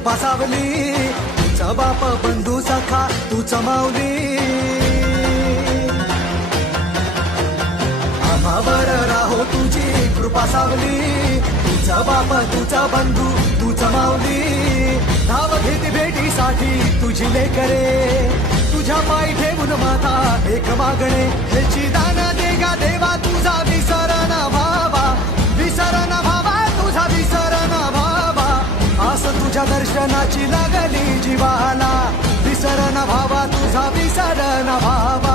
कृपा सावली, तुझा बाप बंधू सखा तूच माऊली. आम्हावर राहो तुझी कृपा सावली, तुझा बाप तुझा बंधू तूच माऊली. धाव घेत भेटीसाठी तुझी लेकरे, तुझ्या पायी ठेवून माता एक मागणे. याची दान दे गा देवा तुझा विसर न भावा, विसर न भावा तुझा विसर न भावा. आस तुझ्या दर्शनाची लागली जीवाला, विसर न भावा तुझा विसर न भावा.